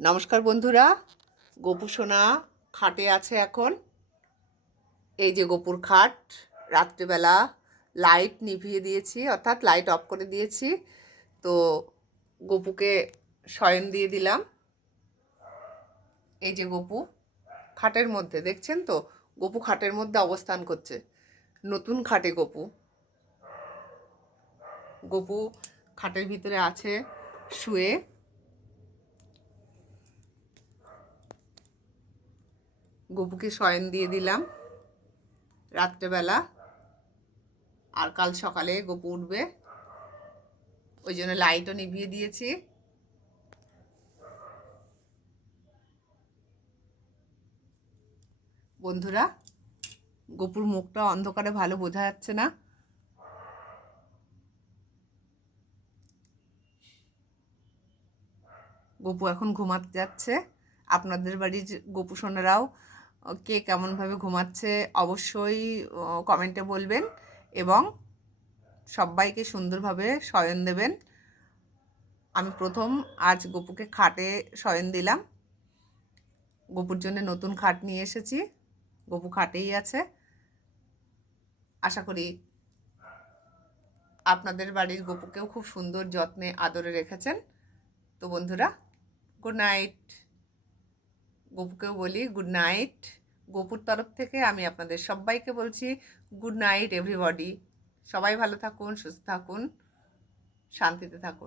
নমস্কার বন্ধুরা, গোপু সোনা খাটে আছে এখন। এই যে গোপুর খাট, রাত্রেবেলা লাইট নিভিয়ে দিয়েছি, অর্থাৎ লাইট অফ করে দিয়েছি। তো গোপুকে শয়ন দিয়ে দিলাম। এই যে গোপু খাটের মধ্যে, দেখছেন তো, গোপু খাটের মধ্যে অবস্থান করছে। নতুন খাটে গোপু গোপু খাটের ভিতরে আছে শুয়ে। গোপুকে শয়ন দিয়ে দিলাম রাত্রেবেলা, আর কাল সকালে গোপু উঠবে, ওই জন্য লাইটও নিভিয়ে দিয়েছি। বন্ধুরা, গোপুর মুখটা অন্ধকারে ভালো বোঝা যাচ্ছে না। গোপু এখন ঘুমাতে যাচ্ছে। আপনাদের বাড়ির গোপু সোনারাও কে কেমনভাবে ঘুমাচ্ছে অবশ্যই কমেন্টে বলবেন, এবং সবাইকে সুন্দরভাবে শয়ন দেবেন। আমি প্রথম আজ গোপুকে খাটে শয়ন দিলাম। গোপুর জন্য নতুন খাট নিয়ে এসেছি, গোপু খাটেই আছে। আশা করি আপনাদের বাড়ির গোপুকেও খুব সুন্দর যত্নে আদরে রেখেছেন। তো বন্ধুরা, গুড নাইট। গোপুকেও বলি গুড নাইট। গোপুর তরফ থেকে আমি আপনাদের সবাইকে বলছি গুড নাইট এভরিবডি। সবাই ভালো থাকুন, সুস্থ থাকুন, শান্তিতে থাকুন।